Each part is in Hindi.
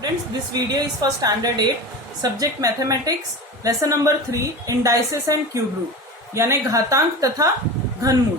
Students, this video is for standard 8 subject mathematics lesson number 3 indices and cube root यानी घातांक तथा घनमूल।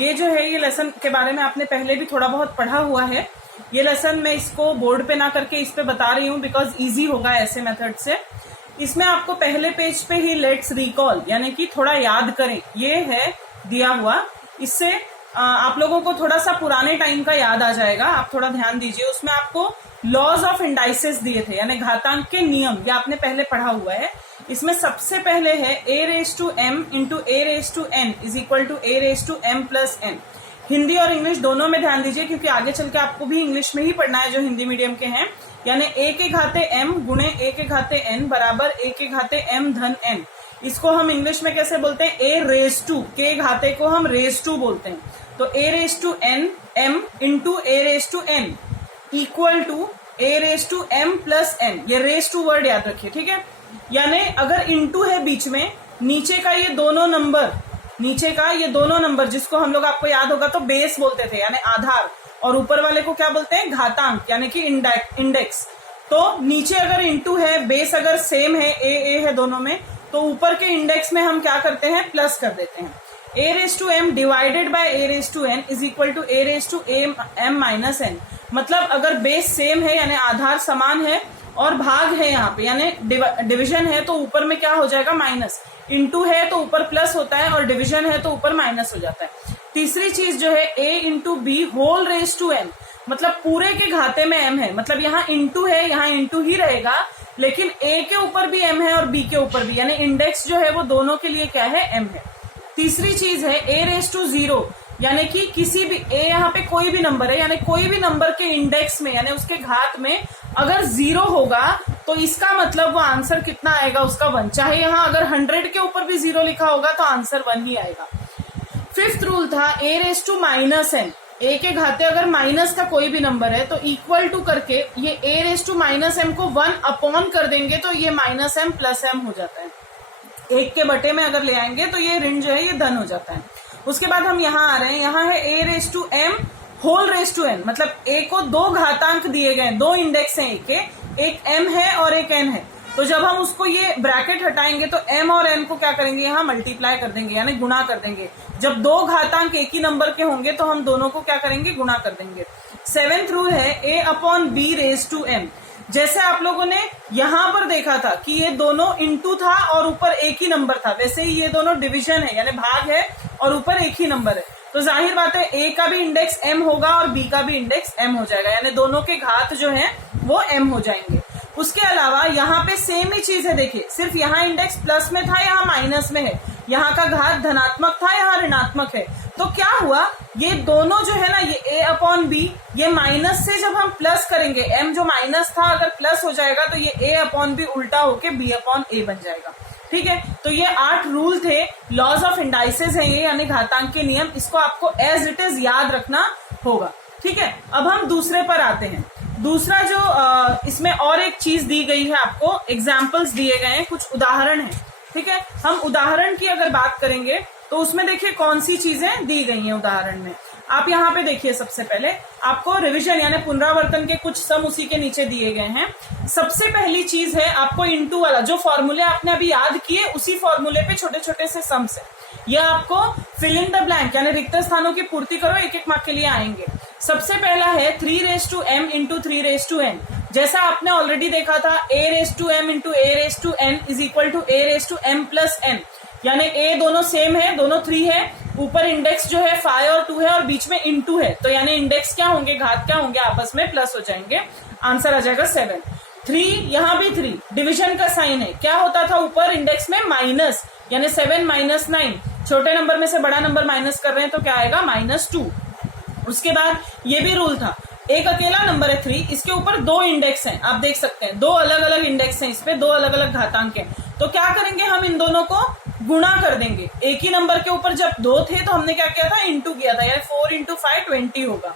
ये जो है ये लेसन के बारे में आपने पहले भी थोड़ा बहुत पढ़ा हुआ है। ये लेसन मैं इसको बोर्ड पे ना करके इस पे बता रही हूँ बिकॉज इजी होगा ऐसे मेथड से। इसमें आपको पहले पेज पे ही लेट्स रिकॉल यानी कि थोड़ा याद करें ये है दिया हुआ। इससे आप लोगों को थोड़ा सा पुराने टाइम का याद आ जाएगा। आप थोड़ा ध्यान दीजिए। उसमें आपको लॉज ऑफ इंडाइसेस दिए थे यानी घातांक के नियम, ये आपने पहले पढ़ा हुआ है। इसमें सबसे पहले है a raise to m into a raise to n is equal to a raise to m plus n। Hindi और इंग्लिश दोनों में ध्यान दीजिए क्योंकि आगे चल के आपको भी इंग्लिश में ही पढ़ना है जो हिंदी मीडियम के हैं। यानी a के घाते m गुणे a के घाते n बराबर a के घाते m धन n। इसको हम इंग्लिश में कैसे बोलते हैं? a रेज टू, के घाते को हम रेज टू बोलते हैं। तो a raise to n m into a raise to n equal to a raise to m plus n। ये रेज टू वर्ड याद रखिए, ठीक है। यानी अगर इंटू है बीच में, नीचे का ये दोनों नंबर जिसको हम लोग आपको याद होगा तो बेस बोलते थे यानी आधार, और ऊपर वाले को क्या बोलते हैं? घातांक यानी कि इंडेक्स। तो नीचे अगर इंटू है, बेस अगर सेम है, ए है दोनों में, तो ऊपर के इंडेक्स में हम क्या करते हैं? प्लस कर देते हैं। a raise to m divided by a raise to n is equal to a raise to m minus n। मतलब अगर बेस सेम है यानी आधार समान है और भाग है यहाँ पे यानी डिवीजन है तो ऊपर में क्या हो जाएगा? माइनस। इंटू है तो ऊपर प्लस होता है और डिवीजन है तो ऊपर माइनस हो जाता है। तीसरी चीज जो है a into B whole raise to m, मतलब पूरे के घाते में m है। मतलब यहाँ इंटू है, यहाँ इंटू ही रहेगा, लेकिन a के ऊपर भी m है और b के ऊपर भी, यानी इंडेक्स जो है वो दोनों के लिए क्या है? m है। तीसरी चीज है a रेज टू 0 यानी कि किसी भी a यहाँ पे कोई भी नंबर है यानी कोई भी नंबर के इंडेक्स में यानी उसके घात में अगर 0 होगा तो इसका मतलब वो आंसर कितना आएगा? उसका 1। चाहे यहाँ अगर 100 के ऊपर भी 0 लिखा होगा तो आंसर 1 ही आएगा। फिफ्थ रूल था a raise to minus n। a के घाते अगर माइनस का कोई भी नंबर है तो इक्वल टू करके ये a raise to minus m को 1 अपॉन कर देंगे तो ये माइनस m प्लस m हो जाता है। एक के बटे में अगर ले आएंगे तो ये ऋण जो है ये धन हो जाता है। उसके बाद हम यहाँ आ रहे हैं, यहाँ है a raise to m whole raise to n। मतलब a को दो घातांक दिए गए, दो इंडेक्स हैं a के, एक m है और एक n है। तो जब हम उसको ये ब्रैकेट हटाएंगे तो m और n को क्या करेंगे? यहाँ मल्टीप्लाई कर देंगे यानी गुणा कर देंगे। जब दो घातांक एक ही नंबर के होंगे तो हम दोनों को क्या करेंगे? गुणा कर देंगे। सेवेंथ रूल है a upon b raise to m। जैसे आप लोगों ने यहाँ पर देखा था कि ये दोनों इंटू था और ऊपर एक ही नंबर था, वैसे ही ये दोनों डिवीजन है यानी भाग है और ऊपर एक ही नंबर है। तो जाहिर बात है a का भी इंडेक्स m होगा और b का भी इंडेक्स m हो जाएगा, यानी दोनों के घात जो है वो m हो जाएंगे। उसके अलावा यहाँ पे सेम ही चीज है, देखिए सिर्फ यहाँ इंडेक्स प्लस में था, यहाँ माइनस में है। यहाँ का घात धनात्मक था, यहाँ ऋणात्मक है। तो क्या हुआ? ये दोनों जो है ना, ये a अपॉन b, ये माइनस से जब हम प्लस करेंगे, m जो माइनस था अगर प्लस हो जाएगा तो ये a अपॉन b उल्टा होके b अपॉन a बन जाएगा। ठीक है, तो ये 8 रूल थे, लॉज ऑफ इंडाइसेस हैं ये यानी घातांक के नियम। इसको आपको एज इट इज याद रखना होगा। ठीक है, अब हम दूसरे पर आते हैं। दूसरा जो इसमें और एक चीज दी गई है, आपको एग्जाम्पल्स दिए गए हैं, कुछ उदाहरण है। ठीक है, हम उदाहरण की अगर बात करेंगे तो उसमें देखिए कौन सी चीजें दी गई हैं उदाहरण में। आप यहाँ पे देखिए, सबसे पहले आपको रिवीजन यानी पुनरावर्तन के कुछ सम उसी के नीचे दिए गए हैं। सबसे पहली चीज है आपको इंटू वाला, जो फॉर्मूले आपने अभी याद किए उसी फॉर्मूले पे छोटे छोटे से सम्स है। यह आपको फिल इन द ब्लैंक यानी रिक्त स्थानों की पूर्ति करो, एक एक मार्क के लिए आएंगे। सबसे पहला है 3 raise to m into 3 raise to n। जैसा आपने ऑलरेडी देखा था, a raise to m into a raise to n is equal to a raise to m plus n। यानी a दोनों सेम है, दोनों 3 है, ऊपर इंडेक्स जो है 5 और 2 है और बीच में इंटू है, तो यानी इंडेक्स क्या होंगे? घात क्या होंगे? आपस में प्लस हो जाएंगे। आंसर आ जाएगा 7। 3, यहाँ भी 3 डिवीजन का साइन है। क्या होता था? ऊपर इंडेक्स में माइनस, यानी 7 माइनस 9, छोटे नंबर में से बड़ा नंबर माइनस कर रहे हैं तो क्या आएगा? -2। उसके बाद ये भी रूल था, एक अकेला नंबर है 3, इसके ऊपर 2 इंडेक्स हैं, आप देख सकते हैं 2 अलग अलग इंडेक्स हैं, इस पे 2 अलग अलग घातांक हैं। तो क्या करेंगे? हम इन दोनों को गुणा कर देंगे। एक ही नंबर के ऊपर जब 2 थे तो हमने क्या किया था? इंटू किया था, यानी 4 इंटू 5 20 होगा।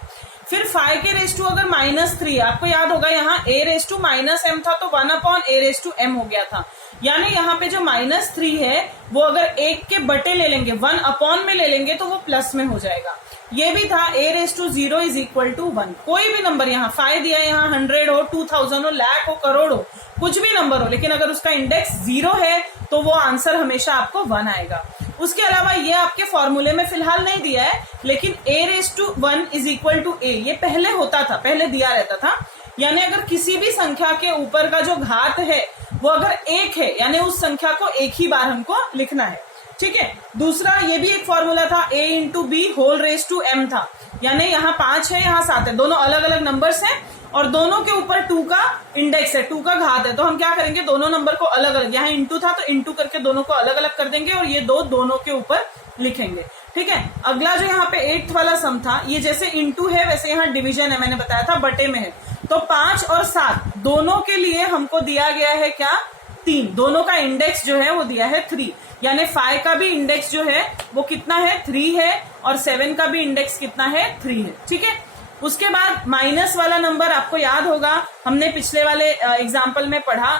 फिर 5 के रेज टू अगर -3, आपको याद होगा यहाँ a raise to minus m था तो 1 upon a raise to m हो गया था। यानी यहाँ पे जो -3 है वो अगर 1 के बटे ले लेंगे, 1 अपॉन में ले लेंगे तो वो प्लस में हो जाएगा। ये भी था a raise to 0 is equal to 1। कोई भी नंबर यहाँ 5 दिया है, यहाँ 100 हो, 2000 हो, लाख हो, करोड़ हो, कुछ भी नंबर हो, लेकिन अगर उसका इंडेक्स 0 है तो वो आंसर हमेशा आपको 1 आएगा। उसके अलावा ये आपके फॉर्मूले में फिलहाल नहीं दिया है, लेकिन a raise to 1 is equal to a ये पहले होता था, पहले दिया रहता था। यानी अगर किसी भी संख्या के ऊपर का जो घात है वो अगर 1 है, यानी उस संख्या को एक ही बार हमको लिखना है। ठीक है। दूसरा ये भी एक फॉर्मूला था, a into B whole raise to m था, यानी यहाँ 5 है, यहाँ 7 है, दोनों अलग अलग नंबर्स हैं और दोनों के ऊपर 2 का इंडेक्स है, 2 का घात है। तो हम क्या करेंगे, दोनों नंबर को अलग अलग, यहाँ इंटू था तो इंटू करके दोनों को अलग अलग कर देंगे और ये दोनों के ऊपर लिखेंगे। ठीक है। अगला जो यहाँ पे 8th वाला सम था, ये जैसे इंटू है वैसे यहाँ डिवीजन है, मैंने बताया था बटे में है। तो 5 और 7 दोनों के लिए हमको दिया गया है क्या, 3। दोनों का इंडेक्स जो है वो दिया है 3, यानी 5 का भी इंडेक्स जो है वो कितना है, 3 है, और 7 का भी इंडेक्स कितना है, 3 है। ठीक है। उसके बाद माइनस वाला नंबर आपको याद होगा, हमने पिछले वाले एग्जाम्पल में पढ़ा,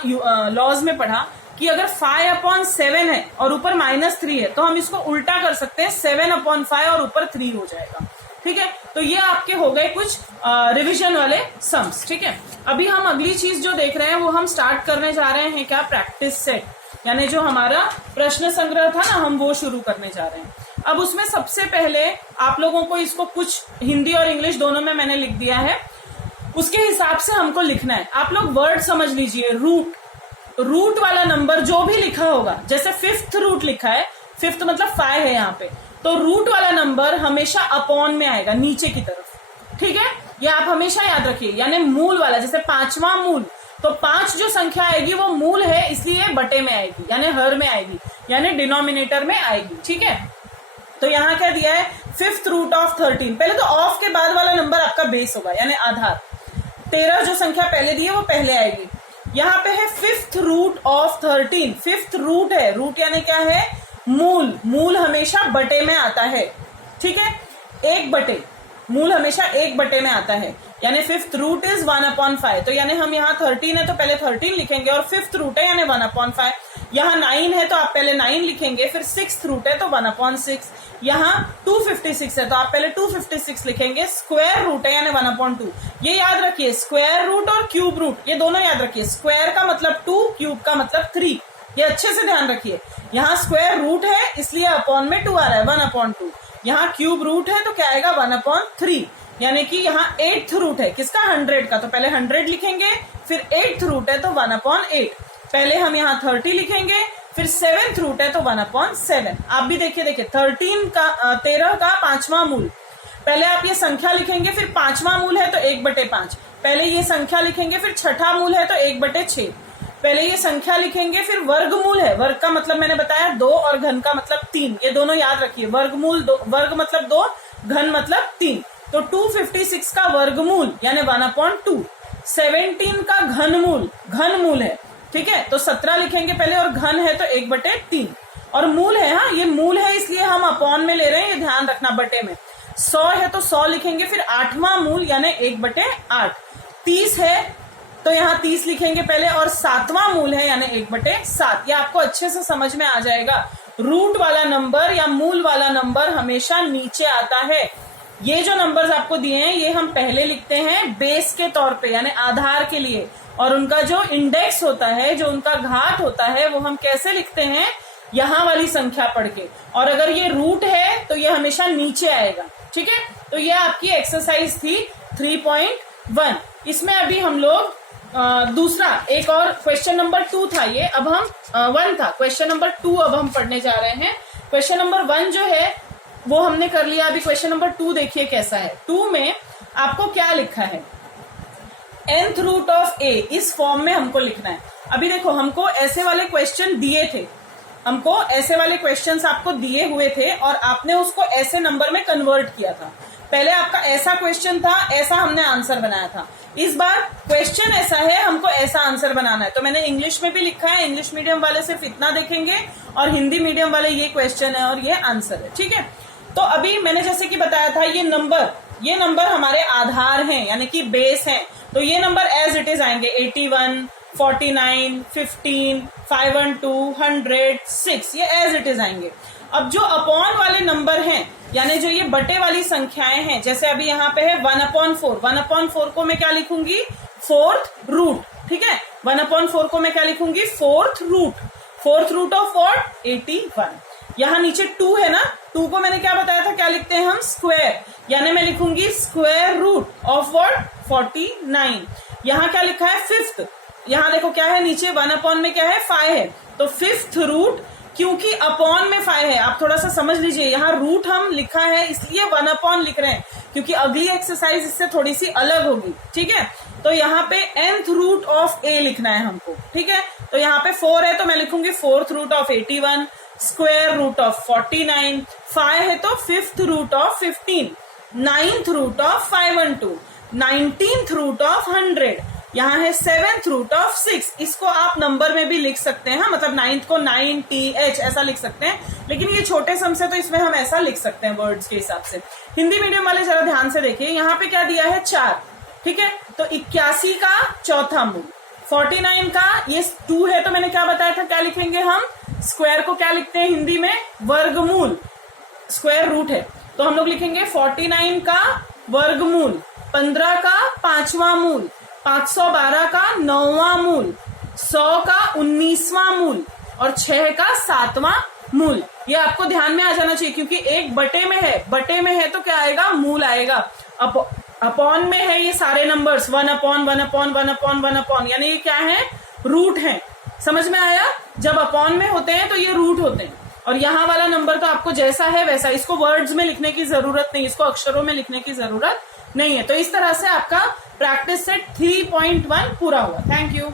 लॉज में पढ़ा कि अगर 5/7 है और ऊपर -3 है तो हम इसको उल्टा कर सकते हैं, 7/5 और ऊपर 3 हो जाएगा। ठीक है। तो ये आपके हो गए कुछ रिवीजन वाले सम्स। ठीक है। अभी हम अगली चीज जो देख रहे हैं वो हम स्टार्ट करने जा रहे हैं क्या, प्रैक्टिस सेट, यानी जो हमारा प्रश्न संग्रह था ना, हम वो शुरू करने जा रहे हैं। अब उसमें सबसे पहले आप लोगों को इसको कुछ हिंदी और इंग्लिश दोनों में मैंने लिख दिया है, उसके हिसाब से हमको लिखना है। आप लोग वर्ड समझ लीजिए, रूट वाला नंबर जो भी लिखा होगा, जैसे 5th रूट लिखा है, 5th मतलब 5 है यहाँ पे, तो रूट वाला नंबर हमेशा अपॉन में आएगा, नीचे की तरफ। ठीक है। ये आप हमेशा याद रखिए। यानी मूल वाला, जैसे 5वां मूल, तो 5 जो संख्या आएगी वो मूल है, इसलिए बटे में आएगी, यानी हर में आएगी, यानी डिनोमिनेटर में आएगी। ठीक है। तो यहाँ क्या दिया है, 5th रूट ऑफ 13। पहले तो ऑफ के बाद वाला नंबर आपका बेस होगा, यानी आधार। 13 जो संख्या पहले दी है वो पहले आएगी। यहाँ पे है 5th root of 13। 5th root है, रूट यानी क्या है, मूल हमेशा बटे में आता है। ठीक है। 1 बटे, मूल हमेशा 1 बटे में आता है, यानी 5th रूट इज 1/5। तो यानी हम यहाँ 13 है तो पहले 13 लिखेंगे, और 5th रूट है यानी 1/5। यहाँ 9 है तो आप पहले 9 लिखेंगे, फिर 6th रूट है तो 1/6। यहाँ 256 है तो आप पहले 256 लिखेंगे, स्क्वायर रूट है यानी 1/2। ये याद रखिए, स्क्वायर रूट और क्यूब रूट ये दोनों याद रखिए। स्क्वायर का मतलब 2, क्यूब का मतलब 3, ये अच्छे से ध्यान रखिए। यहाँ स्क्वायर रूट है इसलिए अपॉन में 2 आ रहा है, 1/2। यहाँ क्यूब रूट है तो क्या आएगा, 1/3, यानी कि यहाँ 8th रूट है किसका, 100 का, तो पहले 100 लिखेंगे, फिर 8th रूट है तो 1/8। पहले हम यहाँ 30 लिखेंगे, फिर 7th रूट है तो 1/7। आप भी देखिए 13 का 5वां मूल, पहले आप ये संख्या लिखेंगे, फिर 5वां मूल है तो 1/5। पहले ये संख्या लिखेंगे, फिर 6ठा मूल है तो 1/6। पहले ये संख्या लिखेंगे, फिर वर्गमूल है, वर्ग का मतलब मैंने बताया 2 और घन का मतलब 3, ये दोनों याद रखिए। वर्गमूल, वर्ग मतलब 2, घन मतलब 3। तो 256 का वर्गमूल यानी 1/2। 17 का घनमूल है। ठीक है। तो 17 लिखेंगे पहले, और घन है तो 1/3, और मूल है, हाँ ये मूल है इसलिए हम अपॉन में ले रहे हैं, ये ध्यान रखना, बटे में। 100 है तो 100 लिखेंगे, फिर 8वां मूल यानी 1/8। 30 है तो यहाँ 30 लिखेंगे पहले, और 7वां मूल है यानी 1/7। ये आपको अच्छे से समझ में आ जाएगा। रूट वाला नंबर या मूल वाला नंबर हमेशा नीचे आता है। ये जो नंबर्स आपको दिए हैं ये हम पहले लिखते हैं बेस के तौर पे, यानी आधार के लिए, और उनका जो इंडेक्स होता है, जो उनका घात होता है, वो हम कैसे लिखते हैं, यहाँ वाली संख्या पढ़ के। और अगर ये रूट है तो ये हमेशा नीचे आएगा। ठीक है। तो ये आपकी एक्सरसाइज थी 3.1। इसमें अभी हम लोग दूसरा एक और क्वेश्चन नंबर 2 था ये, अब हम 1 था, क्वेश्चन नंबर 2 अब हम पढ़ने जा रहे हैं। क्वेश्चन नंबर 1 जो है वो हमने कर लिया, अभी क्वेश्चन नंबर 2 देखिए कैसा है। 2 में आपको क्या लिखा है, nth रूट ऑफ a, इस फॉर्म में हमको लिखना है। अभी देखो हमको ऐसे वाले क्वेश्चन दिए थे, हमको ऐसे वाले क्वेश्चंस आपको दिए हुए थे और आपने उसको ऐसे नंबर में कन्वर्ट किया था। पहले आपका ऐसा क्वेश्चन था, ऐसा हमने आंसर बनाया था। इस बार क्वेश्चन ऐसा है, हमको ऐसा आंसर बनाना है। तो मैंने इंग्लिश में भी लिखा है, इंग्लिश मीडियम वाले सिर्फ इतना देखेंगे और हिंदी मीडियम वाले ये क्वेश्चन है और ये आंसर है। ठीक है। तो अभी मैंने जैसे कि बताया था, ये नंबर हमारे आधार हैं, यानी कि बेस हैं। तो ये नंबर एज इट इज आएंगे, 81, 49, 15, 512, 100, 6, ये एज इट इज आएंगे। अब जो अपॉन वाले नंबर हैं यानी जो ये बटे वाली संख्याएं हैं, जैसे अभी यहाँ पे है 1/4, 1/4 को मैं क्या लिखूंगी, फोर्थ रूट, ठीक है। 1/4 को मैं क्या लिखूंगी, फोर्थ रूट ऑफ व्हाट, 81। यहाँ नीचे 2 है ना, 2 को मैंने क्या बताया था, क्या लिखते हैं हम, स्क्वायर, यानी मैं लिखूंगी स्क्वायर रूट ऑफ व्हाट, 49। यहाँ क्या लिखा है, फिफ्थ, यहाँ देखो क्या है नीचे, 1 में क्या है, 5 है, तो फिफ्थ रूट, क्योंकि अपॉन में 5 है, आप थोड़ा सा समझ लीजिए, यहाँ रूट हम लिखा है इसलिए 1 लिख रहे हैं, क्योंकि अगली एक्सरसाइज इससे थोड़ी सी अलग होगी, ठीक है। तो यहाँ पे nth रूट ऑफ a लिखना है हमको, ठीक है। तो यहाँ पे 4 है तो मैं लिखूंगी fourth root of 81, square root of 49, 5 है तो fifth root of 15, 9th root of 512, 19th root of 100, यहाँ है 7th रूट ऑफ 6। इसको आप नंबर में भी लिख सकते हैं, मतलब 9th को 9th ऐसा लिख सकते हैं, लेकिन ये छोटे सम से तो इसमें हम ऐसा लिख सकते हैं वर्ड्स के हिसाब से। हिंदी मीडियम वाले जरा ध्यान से देखिए, यहाँ पे क्या दिया है, 4, ठीक है। तो 81 का चौथा मूल, 49 का ये 2 है तो मैंने क्या बताया था, क्या लिखेंगे हम, स्क्वायर को क्या लिखते हैं हिंदी में, वर्गमूल, स्क्वायर रूट है तो हम लोग लिखेंगे 49 का वर्गमूल, 15 का 5वां मूल, 512 का 9वां मूल, 100 का 19वां मूल और 6 का 7वां मूल। ये आपको ध्यान में आ जाना चाहिए, क्योंकि एक बटे में है तो क्या आएगा, मूल आएगा। अपॉन में है ये सारे नंबर्स, 1/1/1/1/1, यानी ये क्या है, रूट है। समझ में आया, जब अपॉन में होते हैं तो ये रूट होते हैं, और यहाँ वाला नंबर तो आपको जैसा है वैसा, इसको वर्ड्स में लिखने की जरूरत नहीं, इसको अक्षरों में लिखने की जरूरत नहीं है। तो इस तरह से आपका प्रैक्टिस सेट 3.1 पूरा हुआ। Thank you.